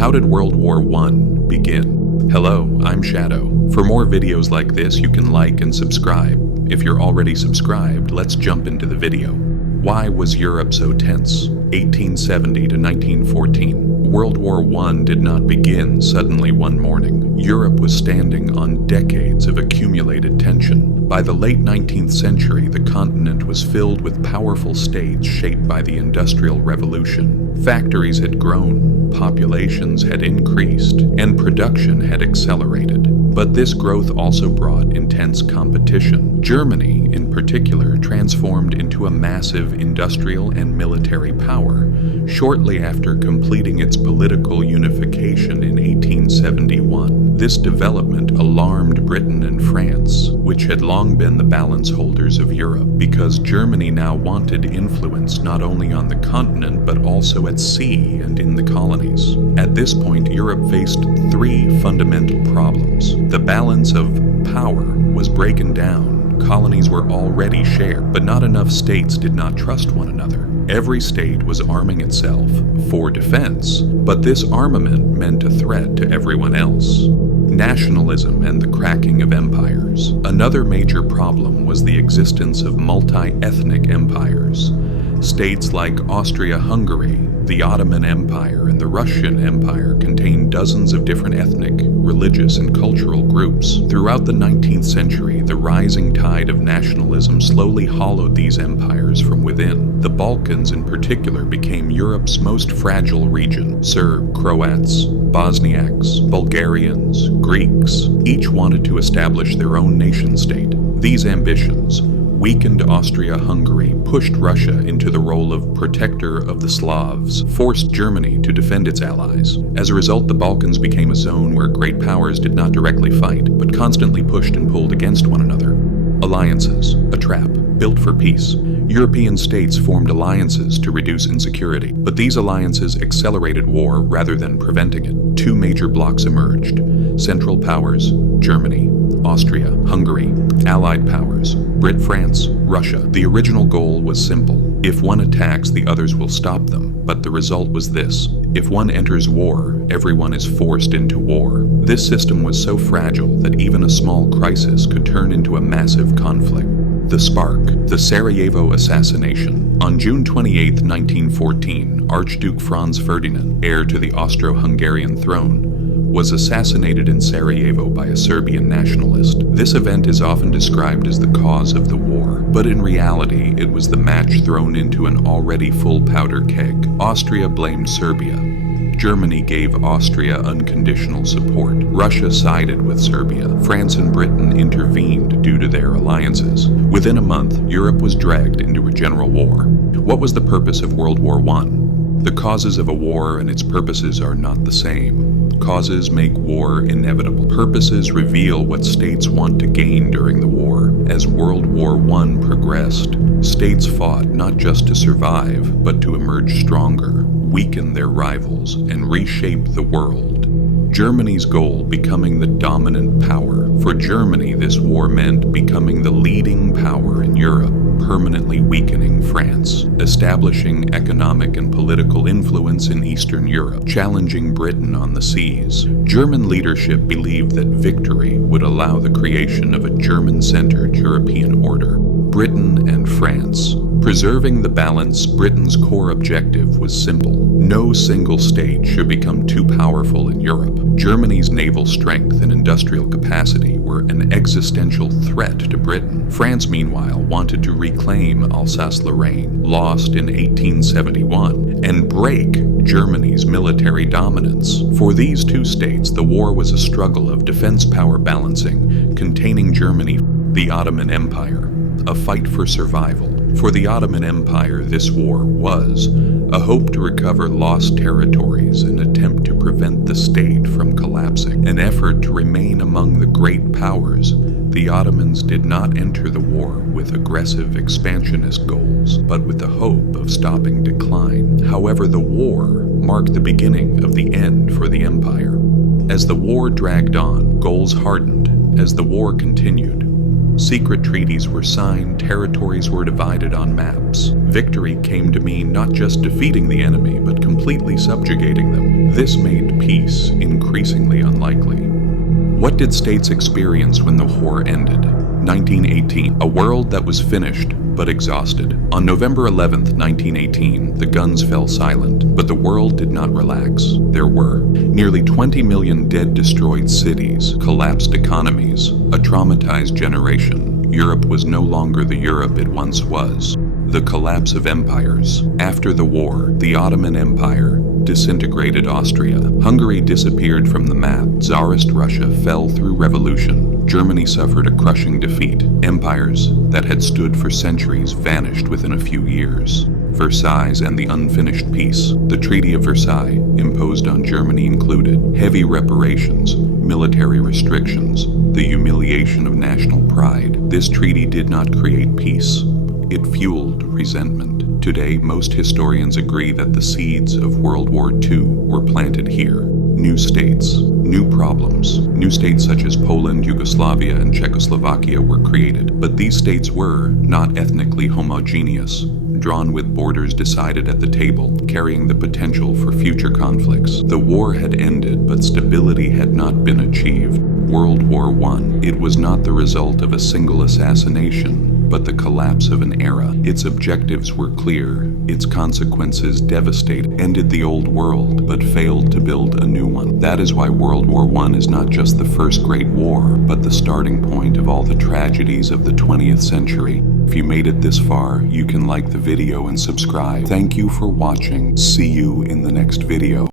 How did World War I begin? Hello, I'm Shadow. For more videos like this, you can like and subscribe. If you're already subscribed, let's jump into the video. Why was Europe so tense? 1870 to 1914. World War I did not begin suddenly one morning. Europe was standing on decades of accumulated tension. By the late 19th century, the continent was filled with powerful states shaped by the Industrial Revolution. Factories had grown, populations had increased, and production had accelerated. But this growth also brought intense competition. Germany, in particular, transformed into a massive industrial and military power, shortly after completing its political unification in 1871. This development alarmed Britain and France, which had long been the balance holders of Europe, because Germany now wanted influence not only on the continent but also at sea and in the colonies. At this point, Europe faced three fundamental problems. The balance of power was breaking down. Colonies were already shared, but not enough states did not trust one another. Every state was arming itself for defense, but this armament meant a threat to everyone else. Nationalism and the cracking of empires. Another major problem was the existence of multi-ethnic empires. States like Austria-Hungary, the Ottoman Empire, and the Russian Empire contained dozens of different ethnic, religious, and cultural groups. Throughout the 19th century, the rising tide of nationalism slowly hollowed these empires from within. The Balkans, in particular, became Europe's most fragile region. Serb, Croats, Bosniaks, Bulgarians, Greeks, each wanted to establish their own nation-state. These ambitions weakened Austria-Hungary, pushed Russia into the role of protector of the Slavs, forced Germany to defend its allies. As a result, the Balkans became a zone where great powers did not directly fight, but constantly pushed and pulled against one another. Alliances, a trap, built for peace. European states formed alliances to reduce insecurity, but these alliances accelerated war rather than preventing it. Two major blocs emerged: Central Powers, Germany, Austria, Hungary, Allied powers, France, Russia. The original goal was simple. If one attacks, the others will stop them. But the result was this: if one enters war, everyone is forced into war. This system was so fragile that even a small crisis could turn into a massive conflict. The spark, the Sarajevo assassination. On June 28, 1914, Archduke Franz Ferdinand, heir to the Austro-Hungarian throne, was assassinated in Sarajevo by a Serbian nationalist. This event is often described as the cause of the war, but in reality, it was the match thrown into an already full powder keg. Austria blamed Serbia. Germany gave Austria unconditional support. Russia sided with Serbia. France and Britain intervened due to their alliances. Within a month, Europe was dragged into a general war. What was the purpose of World War I? The causes of a war and its purposes are not the same. Causes make war inevitable. Purposes reveal what states want to gain during the war. As World War I progressed, states fought not just to survive, but to emerge stronger, weaken their rivals, and reshape the world. Germany's goal: becoming the dominant power. For Germany, this war meant becoming the leading power in Europe, permanently weakening France, establishing economic and political influence in Eastern Europe, challenging Britain on the seas. German leadership believed that victory would allow the creation of a German-centered European order. Britain and France. Preserving the balance, Britain's core objective was simple. No single state should become too powerful in Europe. Germany's naval strength and industrial capacity were an existential threat to Britain. France, meanwhile, wanted to reclaim Alsace-Lorraine, lost in 1871, and break Germany's military dominance. For these two states, the war was a struggle of defense power balancing, containing Germany, the Ottoman Empire, a fight for survival. For the Ottoman Empire, this war was a hope to recover lost territories, an attempt to prevent the state from collapsing, an effort to remain among the great powers. The Ottomans did not enter the war with aggressive expansionist goals, but with the hope of stopping decline. However, the war marked the beginning of the end for the empire. As the war dragged on, goals hardened. As the war continued, Secret treaties were signed, territories were divided on maps. Victory came to mean not just defeating the enemy, but completely subjugating them. This made peace increasingly unlikely. What did states experience when the war ended? 1918, a world that was finished but exhausted. On November 11th, 1918, the guns fell silent, but the world did not relax. There were nearly 20 million dead, destroyed cities, collapsed economies, a traumatized generation. Europe was no longer the Europe it once was. The collapse of empires. After the war, the Ottoman Empire disintegrated Austria. Hungary disappeared from the map. Tsarist Russia fell through revolution. Germany suffered a crushing defeat. Empires that had stood for centuries vanished within a few years. Versailles and the unfinished peace. The Treaty of Versailles, imposed on Germany, included heavy reparations, military restrictions, the humiliation of national pride. This treaty did not create peace. It fueled resentment. Today, most historians agree that the seeds of World War II were planted here. New states, new problems. New states such as Poland, Yugoslavia, and Czechoslovakia were created, but these states were not ethnically homogeneous, drawn with borders decided at the table, carrying the potential for future conflicts. The war had ended, but stability had not been achieved. World War I. It was not the result of a single assassination, but the collapse of an era. Its objectives were clear, its consequences devastating. Ended the old world, but failed to build a new one. That is why World War I is not just the first great war, but the starting point of all the tragedies of the 20th century. If you made it this far, you can like the video and subscribe. Thank you for watching. See you in the next video.